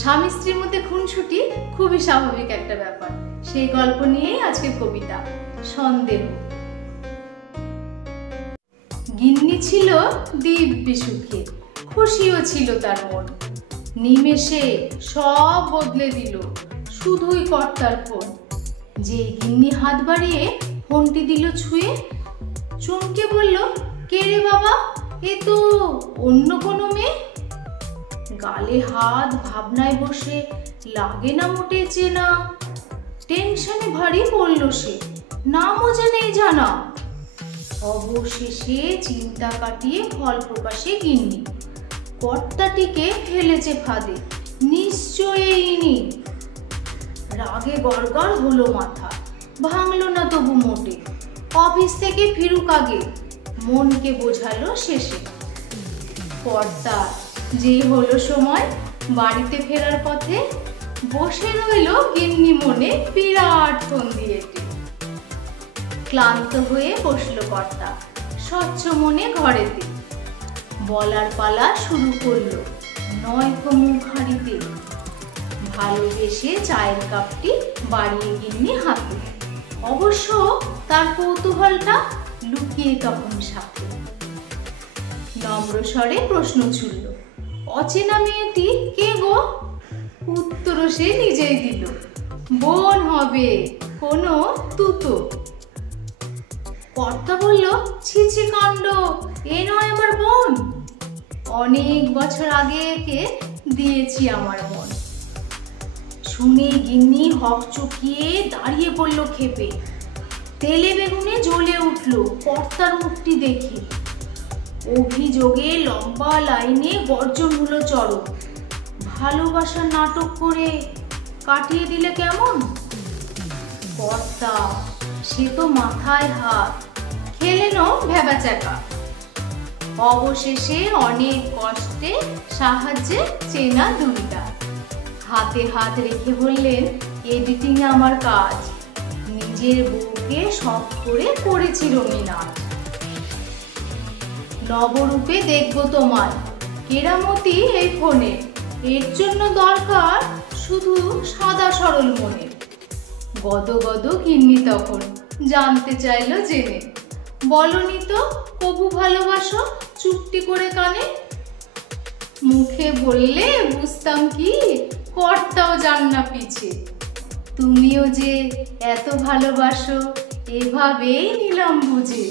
স্বামী স্ত্রীর মধ্যে খুনসুটি খুবই স্বাভাবিক একটা ব্যাপার। সেই গল্প নিয়েই আজকের কবিতা সন্দেহ। গিন্নি ছিল দিব্যি সুখে, খুশিও ছিল তার মন। নিমেষে সব বদলে দিল শুধুই কর্তার ফোন। যে গিন্নি হাত বাড়িয়ে ফোনটি দিল ছুঁয়ে, চমকে বলল, কে রে বাবা, এ তো অন্য কোনো মেয়ে। গালে হাত ভাবনায় বসে, লাগে না মোটে চেনা। টেনশনে ভারী পড়ল সে, নামও যে নেই জানা। অবশেষে চিন্তা কাটিয়ে ফল প্রকাশে গিন্নি কর্তাটিকে ফেলেছে ফাঁদে, নিশ্চয়ই ইনি। রাগে গড়গড় হলো মাথা, ভাঙলো না তবু মোটে। অফিস থেকে ফিরুক আগে, মনকে বোঝালো শেষে। কর্তা যেই হলো সময় বাড়িতে ফেরার পথে, বসে রইল গিন্নি মনে বিরাট ফন্দি এঁটে। ক্লান্ত হয়ে বসলো কর্তা স্বচ্ছ মনে ঘরেতে। বলার পালা শুরু করলো নয়কো মুখ হাঁড়িতে। ভালোবেসে চায়ের কাপটি বাড়িয়ে গিন্নি হাতে, অবশ্য তার কৌতূহলটা লুকিয়ে তখন সাথে। নম্র স্বরে প্রশ্ন ছুড়ল, অচেনা মেয়েটি কে গো? উত্তরও সে নিজেই দিল, বোন হবে কোনো তুতো। কর্তা বলল, ছি ছি কাণ্ড, এ নয় আমার বোন। অনেক বছর আগে একে দিয়েছি আমার মন। শুনে গিন্নি হক চুকিয়ে দাঁড়িয়ে পড়ল ক্ষেপে। তেলে বেগুনে জ্বলে উঠল কর্তার মুখটি দেখে। অভিযোগে লম্বা লাইনে গর্জন হলো চরম। ভালোবাসার নাটক করে কাটিয়ে দিলে কেমন? কর্তা সে তো মাথায় হাত, খেলেন ভেবাচাকা। অবশেষে অনেক কষ্টে সাহায্যে চেনা দুইটা। হাতে হাত রেখে বললেন, এডিটিং আমার কাজ, নিজের বউকে শখ করে করেছি রঙিন আজ। নবরূপে দেখবো তোমার কেরামতি এই ফোনে, এর জন্য দরকার শুধু সাদা সরল মনে। গদ গদ গিন্নি তখন জানতে চাইলো জেনে, বলনি তো কবু ভালোবাসো চুপটি করে কানে। মুখে বললে বুঝতাম কি, কর্তাও জান না পিছে। তুমিও যে এত ভালোবাসো এভাবেই নিলাম বুঝে।